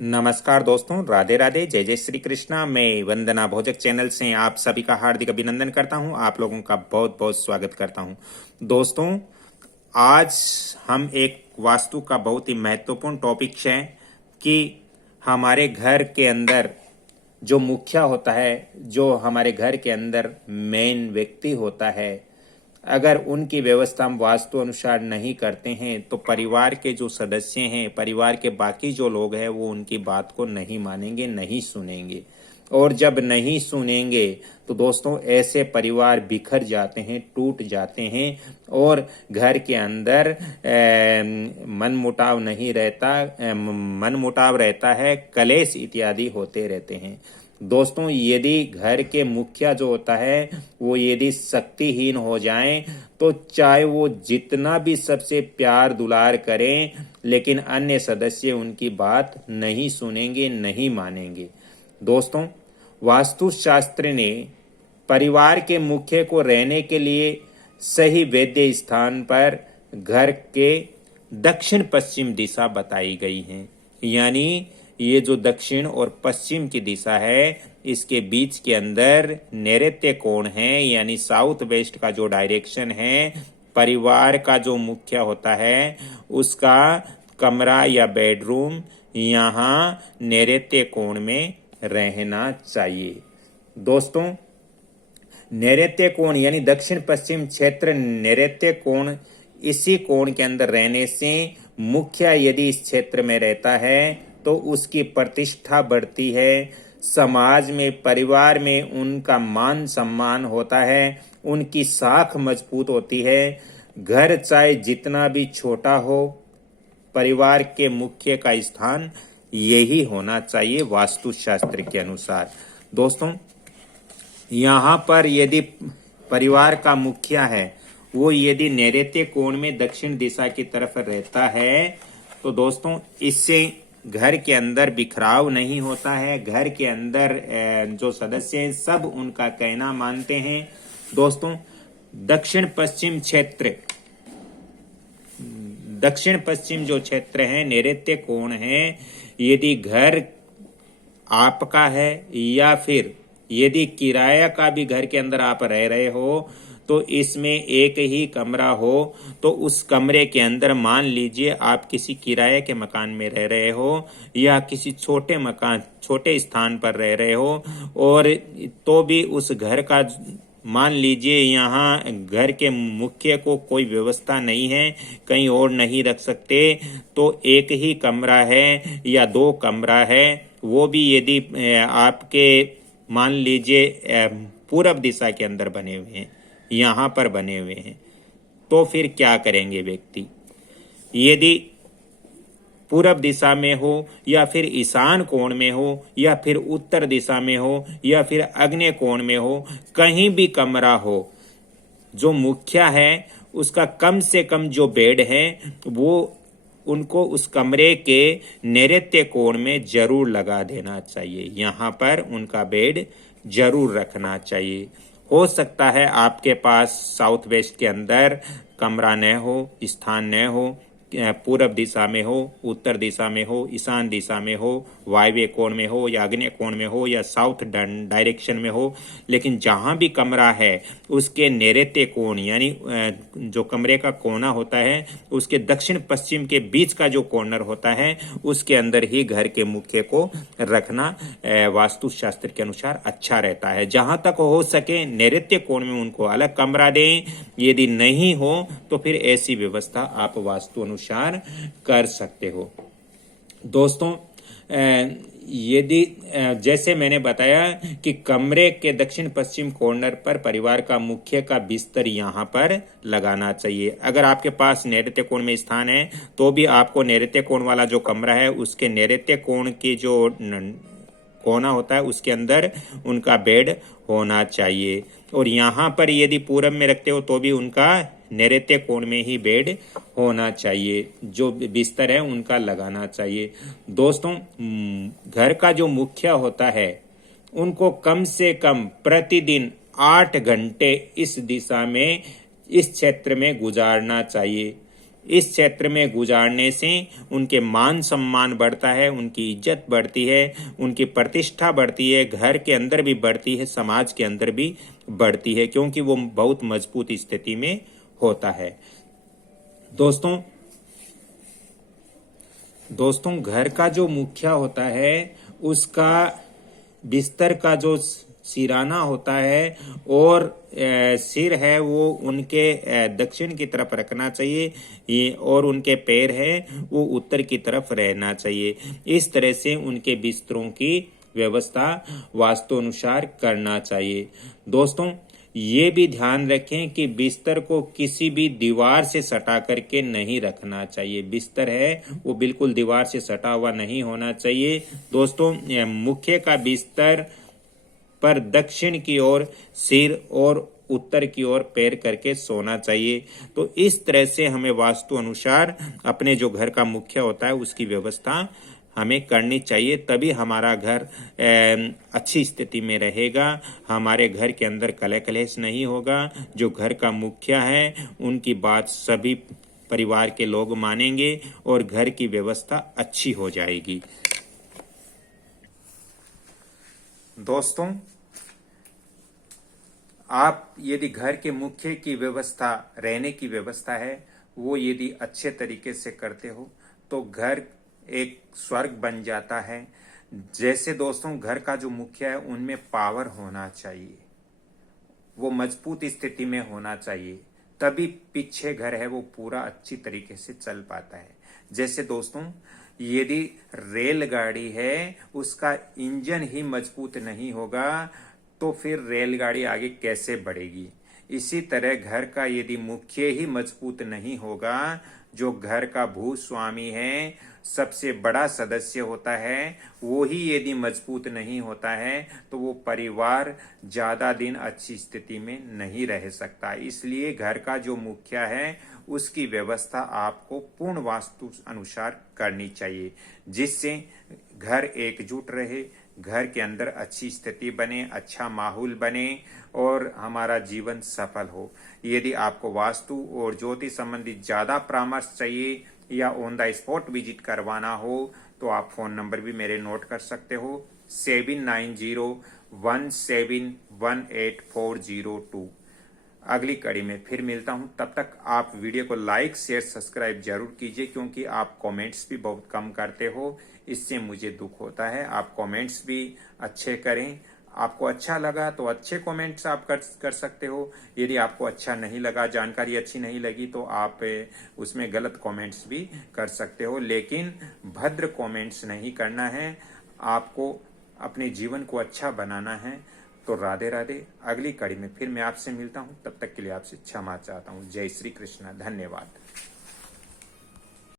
नमस्कार दोस्तों, राधे राधे, जय जय श्री कृष्णा। मैं वंदना भोजक चैनल से आप सभी का हार्दिक अभिनंदन करता हूं। आप लोगों का बहुत बहुत स्वागत करता हूं। दोस्तों, आज हम एक वास्तु का बहुत ही महत्वपूर्ण टॉपिक है कि हमारे घर के अंदर जो मुखिया होता है, जो हमारे घर के अंदर मेन व्यक्ति होता है, अगर उनकी व्यवस्था हम वास्तु अनुसार नहीं करते हैं तो परिवार के जो सदस्य हैं, परिवार के बाकी जो लोग हैं, वो उनकी बात को नहीं मानेंगे, नहीं सुनेंगे। और जब नहीं सुनेंगे तो दोस्तों ऐसे परिवार बिखर जाते हैं, टूट जाते हैं और घर के अंदर मनमुटाव नहीं रहता, मनमुटाव रहता है, कलेश इत्यादि होते रहते हैं। दोस्तों, यदि घर के मुखिया जो होता है वो यदि शक्तिहीन हो जाए तो चाहे वो जितना भी सबसे प्यार दुलार करें, लेकिन अन्य सदस्य उनकी बात नहीं सुनेंगे, नहीं मानेंगे। दोस्तों, वास्तुशास्त्र ने परिवार के मुखिया को रहने के लिए सही वैद्य स्थान पर घर के दक्षिण पश्चिम दिशा बताई गई है। यानी ये जो दक्षिण और पश्चिम की दिशा है, इसके बीच के अंदर नैऋत्य कोण है, यानी साउथ वेस्ट का जो डायरेक्शन है, परिवार का जो मुखिया होता है उसका कमरा या बेडरूम यहाँ नैऋत्य कोण में रहना चाहिए। दोस्तों, नैऋत्य कोण यानी दक्षिण पश्चिम क्षेत्र नैऋत्य कोण, इसी कोण के अंदर रहने से मुखिया यदि इस क्षेत्र में रहता है तो उसकी प्रतिष्ठा बढ़ती है, समाज में, परिवार में उनका मान सम्मान होता है, उनकी साख मजबूत होती है। घर चाहे जितना भी छोटा हो, परिवार के मुखिया का स्थान यही होना चाहिए वास्तुशास्त्र के अनुसार। दोस्तों, यहाँ पर यदि परिवार का मुखिया है वो यदि नैऋत्य कोण में दक्षिण दिशा की तरफ रहता है तो दोस्तों इससे घर के अंदर बिखराव नहीं होता है। घर के अंदर जो सदस्य हैं सब उनका कहना मानते हैं। दोस्तों, दक्षिण पश्चिम क्षेत्र, दक्षिण पश्चिम जो क्षेत्र है, नैऋत्य कोण है, यदि घर आपका है या फिर यदि किराया का भी घर के अंदर आप रह रहे हो तो इसमें एक ही कमरा हो तो उस कमरे के अंदर, मान लीजिए आप किसी किराए के मकान में रह रहे हो या किसी छोटे मकान, छोटे स्थान पर रह रहे हो, और तो भी उस घर का, मान लीजिए यहाँ घर के मुखिया को कोई व्यवस्था नहीं है, कहीं और नहीं रख सकते, तो एक ही कमरा है या दो कमरा है, वो भी यदि आपके मान लीजिए पूरब दिशा के अंदर बने हुए हैं, यहाँ पर बने हुए हैं, तो फिर क्या करेंगे व्यक्ति? यदि पूरब दिशा में हो या फिर ईशान कोण में हो या फिर उत्तर दिशा में हो या फिर आग्नेय कोण में हो, कहीं भी कमरा हो, जो मुखिया है उसका कम से कम जो बेड है वो उनको उस कमरे के नैऋत्य कोण में जरूर लगा देना चाहिए। यहाँ पर उनका बेड जरूर रखना चाहिए। हो सकता है आपके पास साउथ वेस्ट के अंदर कमरा न हो, स्थान न हो, पूरब दिशा में हो, उत्तर दिशा में हो, ईशान दिशा में हो, वायव्य कोण में हो या आग्नेय कोण में हो या साउथ डायरेक्शन में हो, लेकिन जहां भी कमरा है उसके नैऋत्य कोण यानी जो कमरे का कोना होता है उसके दक्षिण पश्चिम के बीच का जो कॉर्नर होता है उसके अंदर ही घर के मुखिया को रखना वास्तुशास्त्र के अनुसार अच्छा रहता है। जहां तक हो सके नैऋत्य कोण में उनको अलग कमरा दें। यदि नहीं हो तो फिर ऐसी व्यवस्था आप वास्तु अनुसार कर सकते हो। दोस्तों, यदि जैसे मैंने बताया कि कमरे के दक्षिण पश्चिम कॉर्नर पर परिवार का मुखिया का बिस्तर यहाँ पर लगाना चाहिए। अगर आपके पास नैऋत्य कोण में स्थान है तो भी आपको नैऋत्य कोण वाला जो कमरा है उसके नैऋत्य कोण की जो कोना होता है उसके अंदर उनका बेड होना चाहिए। और यहाँ पर यदि पूरब में रखते हो तो भी उनका नैऋत्य कोण में ही बेड होना चाहिए, जो बिस्तर है उनका लगाना चाहिए। दोस्तों, घर का जो मुखिया होता है उनको कम से कम प्रतिदिन 8 घंटे इस दिशा में, इस क्षेत्र में गुजारना चाहिए। इस क्षेत्र में गुजारने से उनके मान सम्मान बढ़ता है, उनकी इज्जत बढ़ती है, उनकी प्रतिष्ठा बढ़ती है, घर के अंदर भी बढ़ती है, समाज के अंदर भी बढ़ती है, क्योंकि वो बहुत मजबूत स्थिति में होता है। दोस्तों घर का जो मुखिया होता है उसका बिस्तर का जो सिराना होता है और सिर है वो उनके दक्षिण की तरफ रखना चाहिए और उनके पैर है वो उत्तर की तरफ रहना चाहिए। इस तरह से उनके बिस्तरों की व्यवस्था वास्तु अनुसार करना चाहिए। दोस्तों ये भी ध्यान रखें कि बिस्तर को किसी भी दीवार से सटा करके नहीं रखना चाहिए। बिस्तर है वो बिल्कुल दीवार से सटा हुआ नहीं होना चाहिए। दोस्तों मुख्य का बिस्तर पर दक्षिण की ओर सिर और उत्तर की ओर पैर करके सोना चाहिए। तो इस तरह से हमें वास्तु अनुसार अपने जो घर का मुखिया होता है उसकी व्यवस्था हमें करनी चाहिए, तभी हमारा घर अच्छी स्थिति में रहेगा, हमारे घर के अंदर कलह कलेश नहीं होगा। जो घर का मुखिया है उनकी बात सभी परिवार के लोग मानेंगे और घर की व्यवस्था अच्छी हो जाएगी। दोस्तों आप यदि घर के मुखिया की व्यवस्था, रहने की व्यवस्था है वो यदि अच्छे तरीके से करते हो तो घर एक स्वर्ग बन जाता है। जैसे दोस्तों घर का जो मुखिया है उनमें पावर होना चाहिए, वो मजबूत स्थिति में होना चाहिए, तभी पीछे घर है वो पूरा अच्छी तरीके से चल पाता है। जैसे दोस्तों यदि रेलगाड़ी है उसका इंजन ही मजबूत नहीं होगा तो फिर रेलगाड़ी आगे कैसे बढ़ेगी। इसी तरह घर का यदि मुखिया ही मजबूत नहीं होगा, जो घर का भूस्वामी है, सबसे बड़ा सदस्य होता है, वो ही यदि मजबूत नहीं होता है तो वो परिवार ज्यादा दिन अच्छी स्थिति में नहीं रह सकता। इसलिए घर का जो मुखिया है उसकी व्यवस्था आपको पूर्ण वास्तु अनुसार करनी चाहिए, जिससे घर एकजुट रहे, घर के अंदर अच्छी स्थिति बने, अच्छा माहौल बने और हमारा जीवन सफल हो। यदि आपको वास्तु और ज्योतिष संबंधित ज्यादा परामर्श चाहिए या ऑन द स्पॉट विजिट करवाना हो तो आप फोन नंबर भी मेरे नोट कर सकते हो 7901718402। अगली कड़ी में फिर मिलता हूं, तब तक आप वीडियो को लाइक शेयर सब्सक्राइब जरूर कीजिए, क्योंकि आप कमेंट्स भी बहुत कम करते हो, इससे मुझे दुख होता है। आप कमेंट्स भी अच्छे करें, आपको अच्छा लगा तो अच्छे कमेंट्स आप कर सकते हो, यदि आपको अच्छा नहीं लगा, जानकारी अच्छी नहीं लगी तो आप उसमें गलत कमेंट्स भी कर सकते हो, लेकिन भद्र कमेंट्स नहीं करना है। आपको अपने जीवन को अच्छा बनाना है। तो राधे राधे। अगली कड़ी में फिर मैं आपसे मिलता हूं, तब तक के लिए आपसे क्षमा चाहता हूं। जय श्री कृष्ण, धन्यवाद।